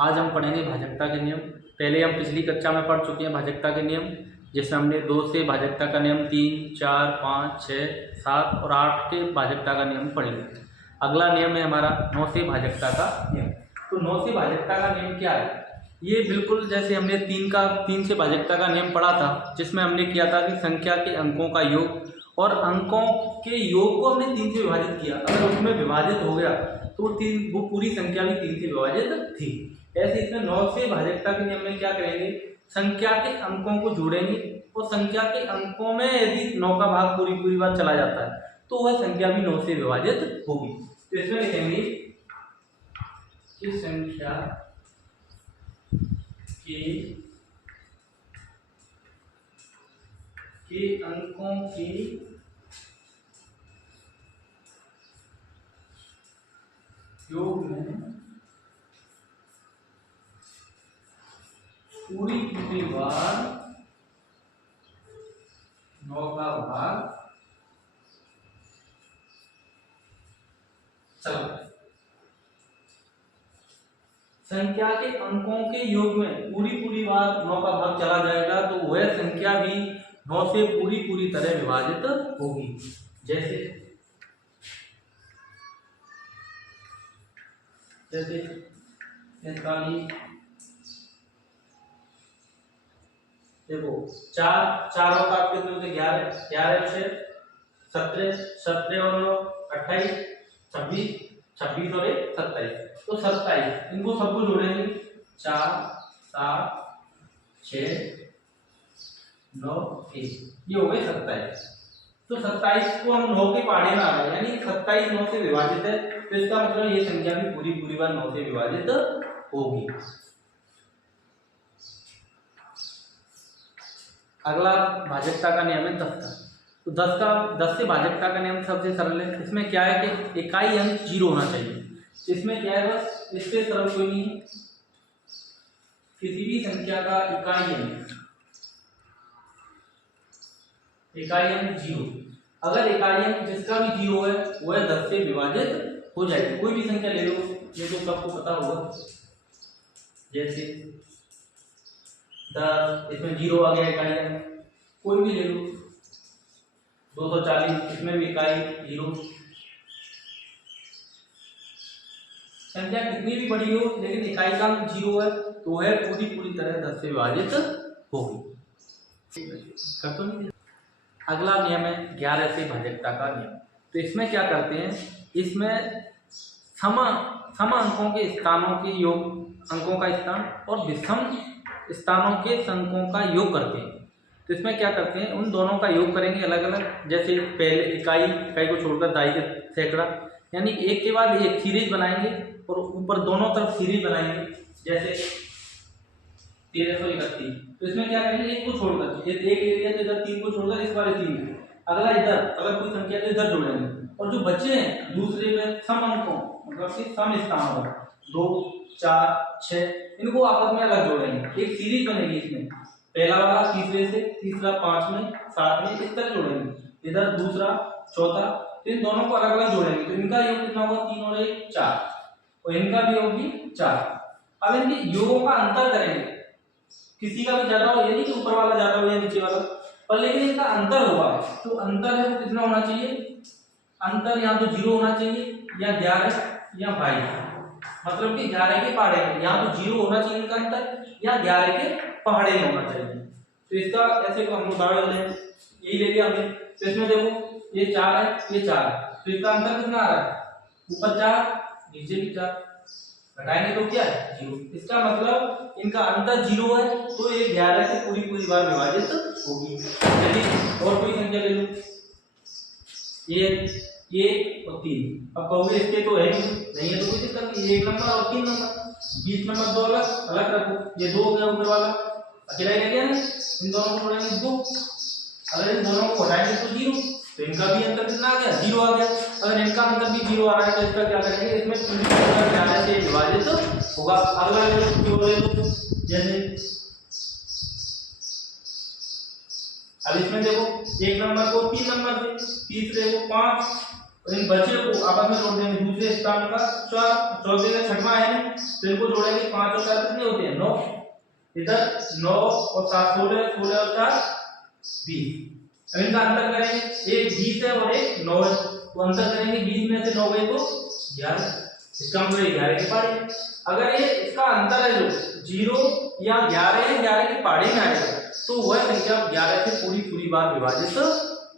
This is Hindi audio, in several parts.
आज हम पढ़ेंगे भाजकता के नियम। पहले हम पिछली कक्षा में पढ़ चुके हैं भाजकता के नियम, जिसमें हमने 2 से भाजकता का नियम 3, 4, 5, 6, 7 और 8 के भाजकता का नियम पढ़ लिया। अगला नियम है हमारा 9 से भाजकता का नियम। तो 9 से भाजकता का नियम क्या है? ये बिल्कुल जैसे हमने 3 से भाजकता का नियम पढ़ा था, जिसमें हमने किया था कि संख्या के अंकों का योग और अंकों के योग को हमने 3 से विभाजित किया। अगर उसमें विभाजित हो गया तो वो पूरी संख्या भी 3 से विभाजित थी। ऐसे इसमें 9 से भाजकता के नियम में क्या करेंगे, संख्या के अंकों को जोड़ेंगे और संख्या के अंकों में यदि 9 का भाग पूरी बार चला जाता है तो वह संख्या भी 9 से विभाजित होगी। तो इसमें लिखेंगे कि संख्या के अंकों के योग में पूरी बार 9 का भाग चला। संख्या के अंकों के योग में पूरी बार 9 का भाग चला जाएगा तो वह संख्या भी 9 से पूरी तरह विभाजित होगी। जैसे 43, देखो 4 और 7 कितने होते 11, 11 6 17, 17 और 28 26, 26 और 27, तो 27। इनको सबको जोड़ेंगे 4 7 6 9 1, ये हो गए 27। तो 27 को हम 9 के पहाड़े में आ गए, यानी 27 9 से विभाजित है, तो इसका मतलब ये संख्या भी पूरी बार 9 से विभाजित होगी। अगला भाजकता का नियम है 10 का। तो 10 से भाजकता का नियम सबसे सरल है। इसमें क्या है कि इकाई अंक 0 होना चाहिए। इसमें क्या है, बस इससे सरल कोई नहीं है। किसी भी संख्या का इकाई अंक 0, अगर इकाई अंक जिसका भी 0 है वह 10 से विभाजित हो जाएगी। कोई भी संख्या ले लो, ये तो सबको पता होगा। जैसे 10, इसमें 0 आ गया इकाई अंक, कोई भी ले लो। 240, इसमें भी इकाई 0। संख्या कितनी भी बड़ी हो लेकिन इकाई का अंक 0 है तो वह पूरी तरह 10 से विभाजित होगी। अगला नियम है 11 से भाजकता का नियम। तो इसमें क्या करते हैं, इसमें सम अंकों के स्थानों के योग, अंकों का स्थान और विषम स्थानों के अंकों का योग करते हैं। तो इसमें क्या करते हैं, उन दोनों का योग करेंगे अलग अलग। जैसे पहले इकाई को छोड़कर दाई के सैकड़ा, यानी एक के बाद एक सीरीज बनाएंगे और ऊपर दोनों तरफ सीरीज बनाएंगे। जैसे 1331, तो इसमें क्या करेंगे, एक को छोड़कर, एक ले लिया तो इधर 3 को छोड़कर इस बार 3, अगला इधर, अगर कोई संख्या तो इधर जोड़ेंगे। और जो बच्चे हैं दूसरे में सम अंकों, मतलब कि सम स्थान होगा 2 4 6, इनको आपस में अलग जोड़ेंगे। एक सीरीज बनेगी, इसमें पहला वाला तीसरे से, तीसरा 5 में, 7 में, इस तरह जोड़ेंगे। इधर दूसरा, चौथा, तो इन दोनों को अलग अलग जोड़ेंगे। तो इनका योग कितना होगा, 3 और 1 4, और इनका भी योग भी 4। अब इनके योगों का अंतर करेंगे, किसी का भी ज्यादा हो, ये नहीं कि ऊपर वाला ज्यादा हो या नीचे वाला, पर लेकिन इनका अंतर होगा। तो अंतर है वो कितना होना चाहिए, अंतर या तो 0 होना चाहिए या 11 या 22, मतलब कि 11 के पहाड़े में, या तो 0 होना चाहिए इनका अंतर या 11 के पहाड़े में होना चाहिए। तो इसका ऐसे को हम उदाहरण लें, यही ले लिया हमने। तो इसमें देखो ये 4 है, ये 4 है, तो इसका अंतर कितना आ रहा है, ऊपर 4 नीचे भी 4, घटाएंगे तो क्या है 0। इसका मतलब इनका अंतर 0 है तो ये 11 से पूरी बार विभाजित होगी। चलिए और कोई संख्या ले लो, ये 1 और 3। अब कहोगे इसके तो है नहीं है तो कोई दिक्कत नहीं, 1 नंबर और 3 नंबर, 20 नंबर दो अलग रखो। ये 2 हो गया ऊपर वाला, अकेला ही रह गया ना, इन दोनों को जोड़ेंगे 2, अगर इन दोनों को हटाएंगे तो 0, तो इनका भी अंतर कितना आ गया, 0 आ गया। अगर इनका अंतर भी 0 आ रहा है तो इसका क्या करेंगे, इसमें पूरी तरह 11 से विभाजित होगा। अगला जैसे अब इसमें देखो 1 नंबर को 3 नंबर से, तीसरे को 5 तो इन बच्चों को आपस में जोड़ देंगे, दूसरे स्थान का चौथे का छठवां है, तो इनको जोड़ेंगे, 5 और 4 कितने होते हैं 9, इधर 9 और 7 16, 16 और 4 20। अब इनका अंतर करेंगे, एक 20 है और एक 9 है, तो अंतर करेंगे 20 में से 9 गए तो 11, इसका मतलब 11 के पहाड़े। अगर ये इसका अंतर है जो 0 या 11 है, 11 के पहाड़े में आएगा, तो वह संख्या 11 से पूरी बार विभाजित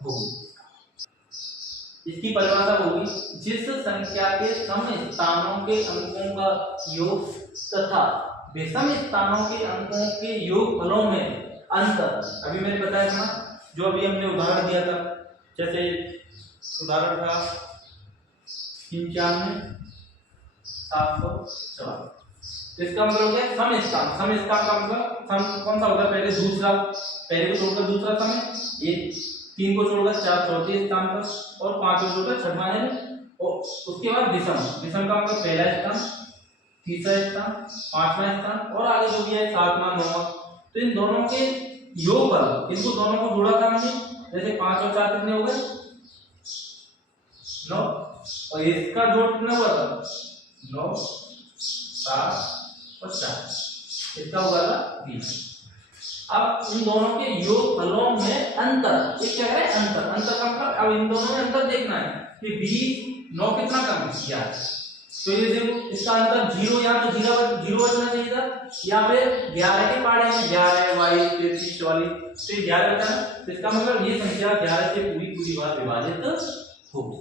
होगी। इसकी परिभाषा होगी, जिस संख्या के सम स्थानों के अंकों का योग तथा विषम स्थानों के अंकों के योगफलों में अंतर। अभी मैंने बताया था ना, जो अभी हमने उदाहरण दिया था, जैसे उदाहरण था 95 704, इसका मतलब है सम स्थान। सम स्थान का मतलब सम कौन सा होता है, पहले दूसरा, पहले को छोड़कर दूसरा सम है, ये 3 को छोड़कर 4 चौथे स्थान पर, और 5 को छोड़कर छठवां है, और उसके बाद विषम। विषम का मतलब पहला स्थान, तीसरा स्थान, पांचवा स्थान, और आगे जो भी है 7वां 9वां। तो इन दोनों के योगफल, इनको दोनों को जोड़ा था हमने, जैसे 5 और 4 कितने हो गए 9, और इसका जोड़ कितना हुआ था 9 7 और 4, इसका हुआ था 20। अब इन दोनों के योगफलों में अंतर, ये क्या है अंतर, अंतर का मतलब अब इन दोनों में अंतर देखना है कि 20 9 कितना कम है 11, तो ये देखो इसका अंतर 0 या तो 0 बचना चाहिए था, या फिर 11 के पहाड़े में 11 22 33 44, तो 11 बचा, तो इसका मतलब ये संख्या 11 से पूरी बार विभाजित होगी।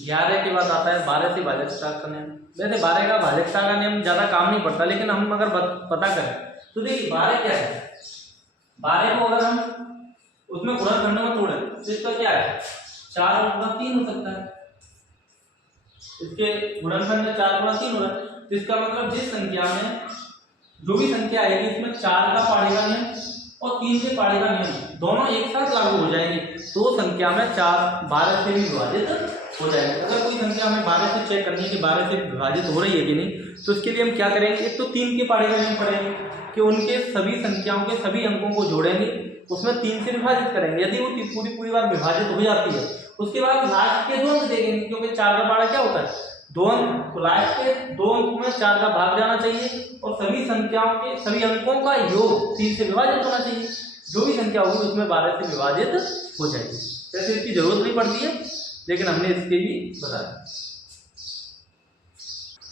11 के बाद आता है 12 से भाजकता का नियम। वैसे 12 का भाजकता का नियम ज्यादा काम नहीं पड़ता, लेकिन हम अगर पता करें तो देखिए 12 क्या है, 12 को अगर हम उसमें गुणनखंड में तोड़े तो इसका क्या है 4 गुणा 3 हो सकता है, इसके गुणनखंड में 4 गुणा 3 हो रहा है, तो इसका मतलब जिस संख्या में जो भी संख्या आएगी इसमें 4 का पहाड़े का नियम और 3 के पहाड़े का नियम दोनों एक साथ लागू हो जाएंगे, तो संख्या में 4 12 से भी विभाजित हो जाएगा। अगर कोई संख्या हमें 12 से चेक करनी है कि 12 से विभाजित हो रही है कि नहीं, तो इसके लिए हम क्या करेंगे, एक तो 3 के पहाड़े का नियम पढ़ेंगे कि उनके सभी संख्याओं के सभी अंकों को जोड़ेंगे, उसमें 3 से विभाजित करेंगे, यदि वो पूरी बार विभाजित हो जाती है उसके बाद लास्ट के 2 अंक देखेंगे, क्योंकि 4 का पहाड़ा क्या होता है 2 अंक, तो लास्ट के 2 अंक में 4 का भाग जाना चाहिए और सभी संख्याओं के सभी अंकों का योग 3 से विभाजित होना चाहिए, जो भी संख्या होगी उसमें 12 से विभाजित हो जाएगी। वैसे इसकी जरूरत नहीं पड़ती है, लेकिन हमने इसके भी बताया।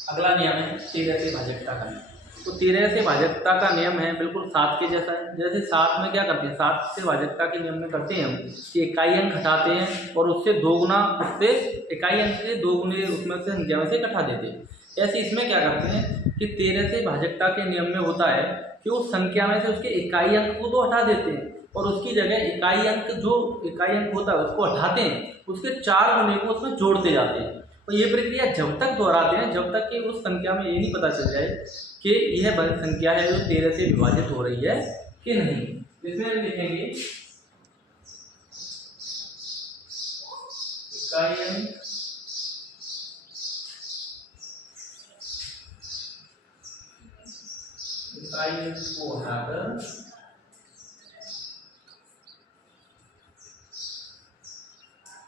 अगला नियम है 13 से भाजकता का नियम। तो 13 से भाजकता का नियम है बिल्कुल 7 के जैसा है। जैसे 7 में क्या करते हैं, 7 से भाजकता के नियम में करते हैं हम कि इकाई अंक हटाते हैं और उससे 2 गुना, उससे इकाई अंक से 2 गुने उसमें से संख्या में से घटा देते हैं। ऐसे इसमें क्या करते हैं कि 13 से भाजकता के नियम में होता है कि उस संख्या में से उसके इकाई अंक को तो हटा देते हैं और उसकी जगह इकाई अंक, जो इकाई अंक होता है उसको हटाते हैं, उसके 4 गुने को उसमें जोड़ते जाते हैं। तो ये प्रक्रिया जब तक दोहराते हैं जब तक कि उस संख्या में ये नहीं पता चल जाए कि यह संख्या है जो 13 से विभाजित हो रही है कि नहीं। इसमें हम लिखेंगे इकाई अंक को हटाकर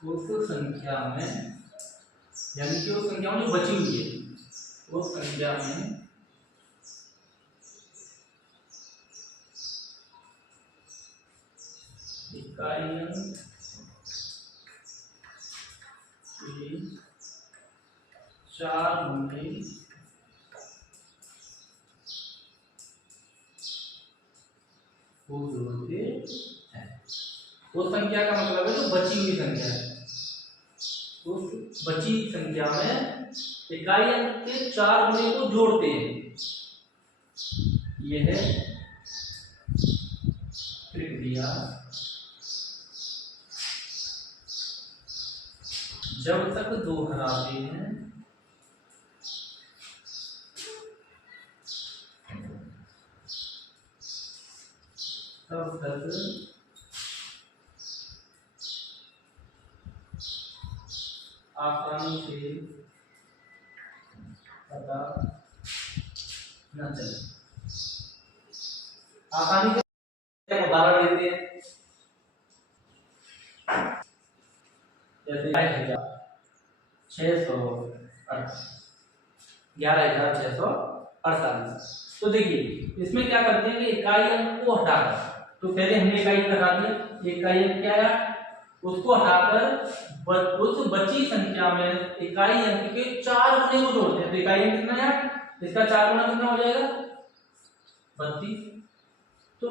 उस संख्या में, यानी कि उस संख्या में जो बची हुई है उस संख्या में इकाई अंक के 4 गुने को जोड़ते हैं। उस संख्या का मतलब है जो बची हुई संख्या है, उस बची संख्या में इकाई अंक के 4 गुने को जोड़ते हैं। यह है प्रक्रिया जब तक दोहराते हैं तब तक आसानी से पता न चले। आसानी से उदाहरण लेते हैं, जैसे 11,648। तो देखिए इसमें क्या करते हैं कि इकाई अंक को हटाकर, तो पहले हमने इकाई अंक हटा दिया, इकाई अंक क्या है उसको हटाकर उस बची संख्या में इकाई अंक के 4 गुने को जोड़ते हैं। तो इकाई अंक कितना है, इसका 4 गुना कितना हो जाएगा 32। तो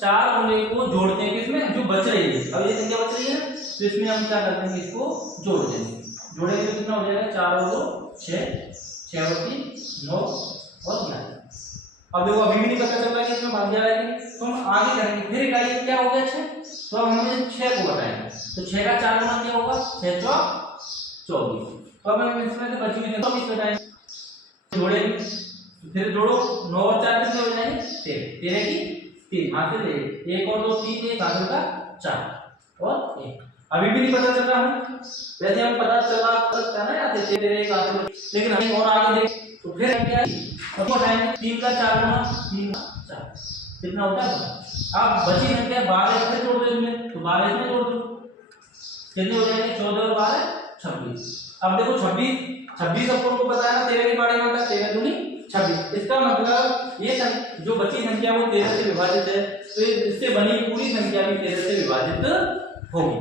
4 गुने को जोड़ते हैं किसमें, जो बच रही है, अब ये संख्या बच रही है तो इसमें हम क्या करते हैं इसको जोड़ देंगे, जोड़ेंगे तो कितना हो जाएगा 4 और 2 6, 6 और 3 9 और 11। अब देखो अभी भी नहीं पता चल रहा है कि इसमें भाग गया है कि, तो हम आगे करेंगे फिर इकाई क्या हो गया 6, तो अब हमें 6 को घटाएंगे, तो 6 का 4 गुना क्या होगा 6 चौक 24। तो अब हम इसमें से बची हुई 24 घटाएंगे, जोड़ेंगे तो फिर जोड़ो 9 और 4 कितने हो जाएंगे 13 की 3 हासिल है 1 और 2 3 1 हासिल का 4 और 1। अभी भी नहीं पता चल रहा हमें, वैसे हम पता चला सकता है ना यार 13 1 हासिल, लेकिन हम और आगे देख तो फिर क्या है अब घटाएंगे 3 का 4 गुना 3 का 4 कितना होता है। अब बची संख्या 12 से जोड़ दो इसमें, तो 12 इसमें जोड़ दो कितने हो जाएंगे 14 और 12 26। अब देखो 26 अपन को पता है ना 13 के बारे में होता है 13 दूनी 26। इसका मतलब ये जो बची संख्या वो 13 से विभाजित है, तो इससे बनी पूरी संख्या भी 13 से विभाजित होगी।